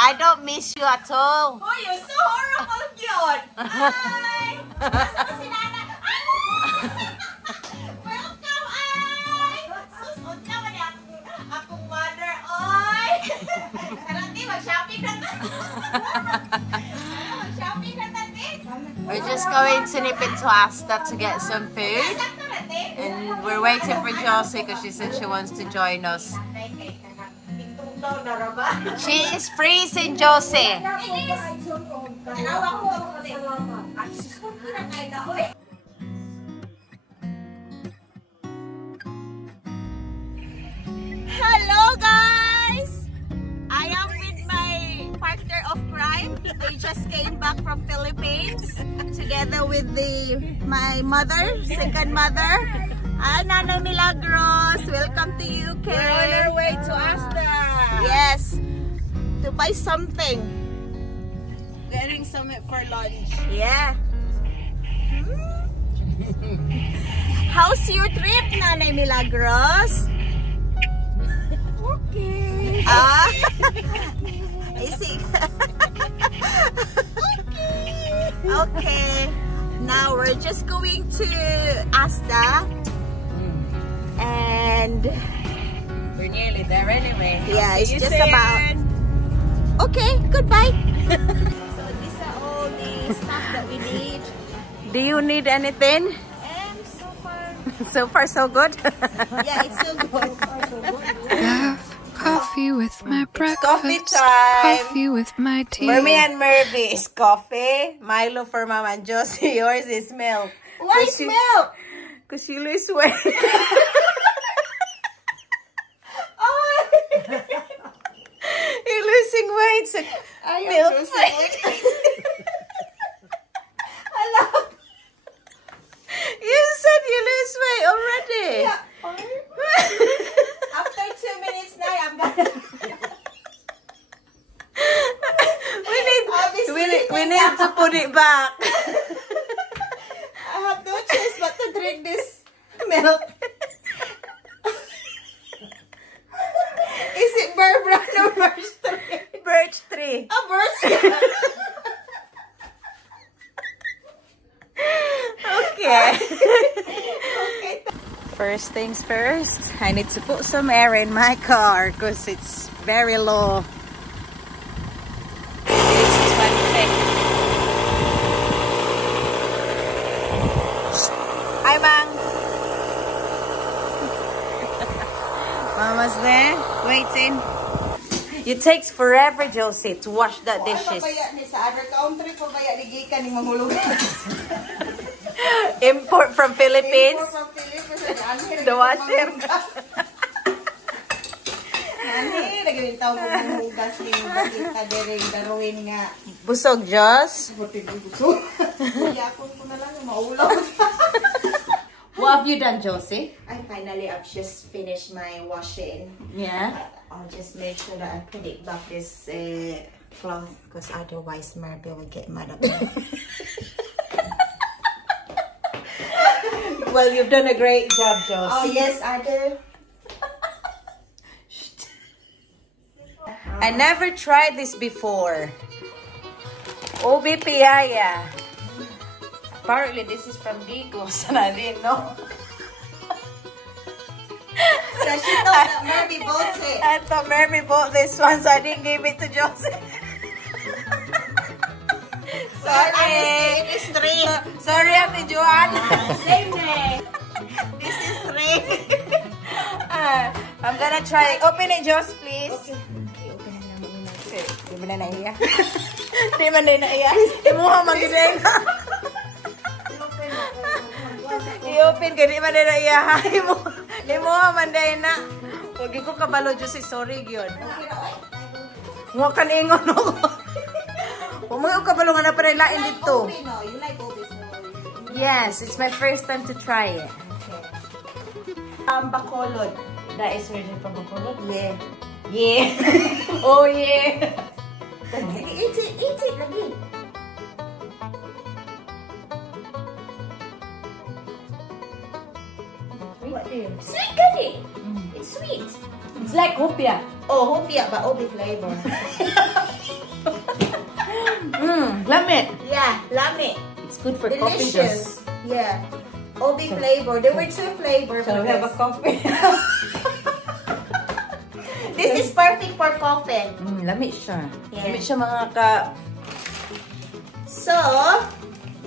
I don't miss you at all. Oh, you're so horrible, cute. Hi. Asa ba si Nana? Welcome, ay. Sus, unta ba niya akong mother, oy. Karati, mag-shopping na ta. Mag-shopping na ta, We're just going to nip into Asta to get some food. And we're waiting for Josie because she said she wants to join us. She is freezing, Josie. Hello guys! I am with my partner of crime. They just came back from Philippines together with my mother, second mother. Nana Milagros, welcome to UK. We're on our way to Asta. Yes, to buy something. Getting something for lunch. Yeah. How's your trip, Nanay Milagros? Okay. Is it? Okay. Now we're just going to Asta. And we're nearly there anyway. yeah, it's just about. Okay, goodbye. So these are all the stuff that we need. Do you need anything? And so far, So far, so good. yeah, it's still good. Have coffee with my breakfast. Coffee time. Coffee with my tea. For me and Murphy is coffee. Milo for Mama and Josie. Yours is milk. Why milk? Because you lose weight. You're losing weight. So milk. You said you lose weight already. Yeah. After 2 minutes now, I'm gonna. we need to put it back. I have no choice but to drink this milk. Is it Burr Brown or Birch Tree? Birch tree. Oh, Birch. Okay. Okay. First things first, I need to put some air in my car because it's very low. It's 20. Hi, Mang. Mama's there, waiting. It takes forever, Josie, to wash the dishes. Sa other country po kaya ligikan ni mahulugan. Import from Philippines. From Philippines. The washer. Ani, nagawin tao ko ng hugas ni Bakita Dereng Darwin nga. Busog, Jos. Buti ng busog. Yapon ko na lang yung maulaw. What have you done, Josie? Finally, I've just finished my washing. Yeah. I'll just make sure that I put it back this cloth because otherwise Murphy will get mad at me. Well, you've done a great job, Josie. Oh, yes, I do. I never tried this before. Ubi Piaya. Apparently, this is from Digos, and I didn't know. So she thought that Murphy bought it. I thought Mary bought this one, so I didn't give it to Josie. Sorry. It is 3. Sorry, Ate Joanna. Same name. This is 3. I'm gonna try it. Open it, Joss, please. Okay, open it na muna. Di ba na naiya? Di ba na naiya? Imuha mag-isay na. I-open ka, di ba na naiya? Imuha manday na. Huwag ko kabalo, Josie. Sorry, yun. Huwag ka ingon ako. Huwag mo yung kabalo nga na pa lain dito. You like Obi, so Yes, it's my first time to try it. Bacolod. That is version from Bacolod? Yeah. Yeah. Oh, yeah. Sige, eat it lagi. Sweet kani. It's sweet. It's like hopia. Oh, hopia, but Obi flavor. Lami. Yeah, lami. It's good for coffee juice. Delicious. Yeah. OB flavor. There were 2 flavors. So we have a coffee. This is perfect for coffee. Lami siya. Yeah. Lami siya mga ka... So,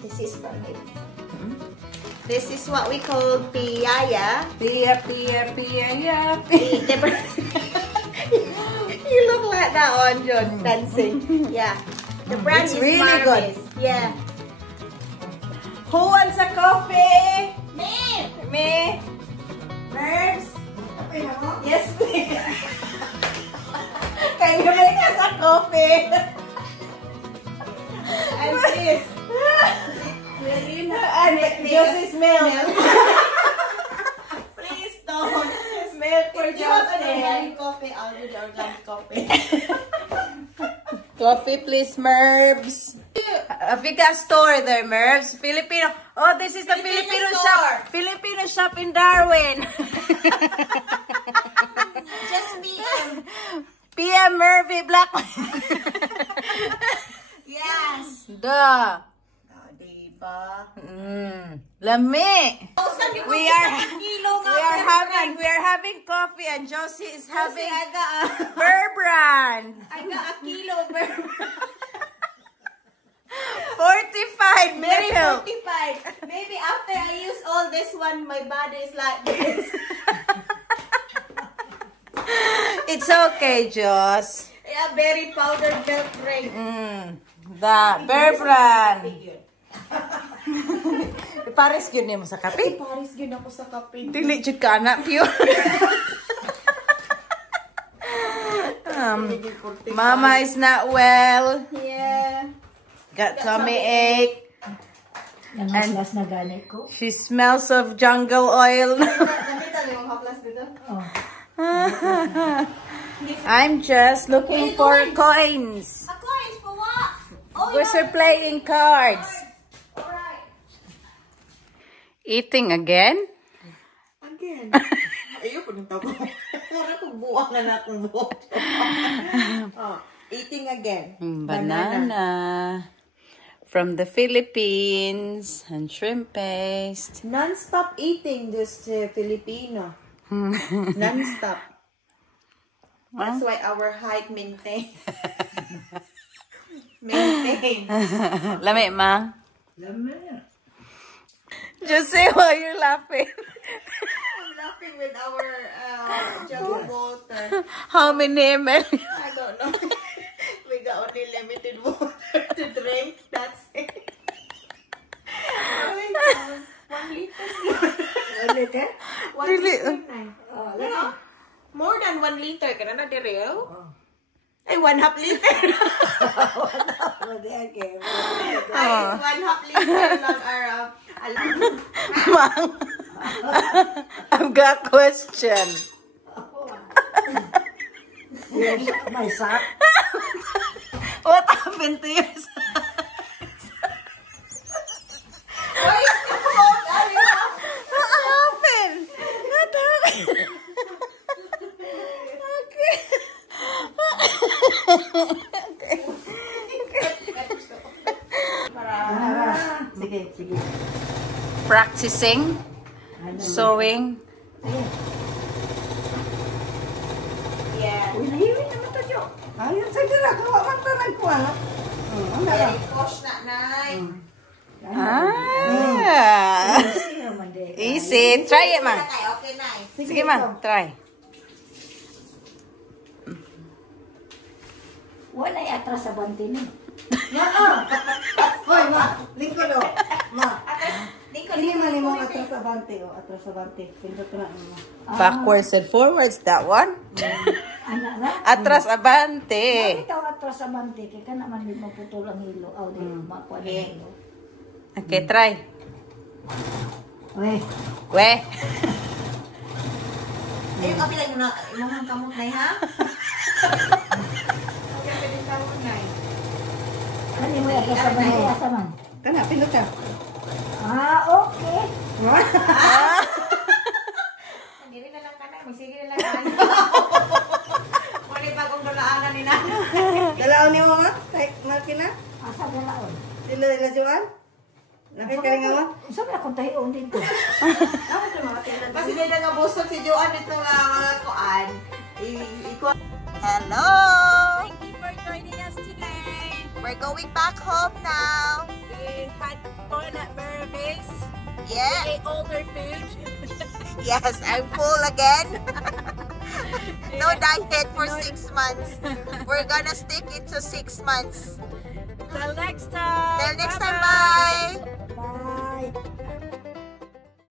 this is from it. This is what we call piyaya. Pia. You look like that on John dancing. Yeah. The brand It's is really Marvis. Yeah. Who wants a coffee? Me! Me? Mervs? Yes, please. Can you make us a coffee? And this. And Josie's milk. Please don't. Milk for If you want Josie. organic coffee, I'll do the organic coffee. Coffee, please, Mervs. A Fika store there, Mervs. Filipino. Oh, this is the Filipino shop. Filipino shop in Darwin. Just PM. PM Mervy Black. Yes. Duh. Oh, diba? Lami. We are having. having coffee and Josie is having I got Bear Brand. a kilo Bear Brand. Fortified Very milk. fortified. Maybe after I use all this one, my body is like this. It's okay, Joss. Yeah, very powdered milk drink. The Bear Brand. Pares yun mo sa kape? Paris yun ako sa kape. Dili jud ka na pure. Mama is not well. Yeah. Got tummy ache. Nanghaplas na ganit ko. She smells of jungle oil. Nakita mo yung haplas dito? Oh. I'm just looking for coins. A coins for what? Oh, We're playing cards. alright. Eating again? Again. Ayoko nang tabo. Para kong buwang na akong buwang. Oh, eating again. Banana. From the Philippines. And shrimp paste. Non-stop eating this Filipino. Non-stop. That's why our height maintained. Maintained. Lami, ma? Just say why you're laughing. I'm laughing with our jug of water. How many ml? I don't know. We got only limited water to drink. That's it. Oh my God. 1 liter. 1 liter? 1 Really? liter na. More than 1 liter. Kana na direo? Ay, 1/2 liter. Ay, 1/2 liter lang our Mom, I've got a question. My sock? What happened to your son? Why is the phone? What happened? What happened? Okay. Sige, sige. Practicing, sewing. Yeah. Uy, nahiwi naman to, Jo. Ayun, sige na. Kawa man to nagkuha. Ang Very posh na, Nay. Ah. Easy naman, de. Easy. Try it, ma. Okay, Nay. Sige, ma. Try. Wala yung atras sa banti niyo. Hoy, ma, lingkod o. Ma, Lingkod, hindi man mo atras abante o, atras abante. Pindot na mo. Backwards and forwards, that one. Ano na? Atras abante. Bakit ang atras sa banti? Kaya ka naman may maputol ang hilo. Aw, di makuha ng hilo. Okay, try. Uy, We. Ayun, kapilang mo na, imuhang kamot, Nay, ha? ano mo yung atras sa banti? Asa man? Kana, pindot ka. Ah, okay. Hindi rin na lang ka, Nay. Magsige na lang ka. Muli bagong dalaanan ni Nana. Dalaw niyo mo, ma? Tay, makina? Asa nalaon. Sila nila Joan? Nakikalingawa? Sabi akong tahiyon dito. Kasi nila nga busog si Joan dito nga mga kuan. Hello! Thank you for joining us today. We're going back home now. We had fun at Maravis. Yeah. We ate all their food. Yes, I'm full again. No diet for 6 months. We're gonna stick it to 6 months. Till next time. Till next time, bye.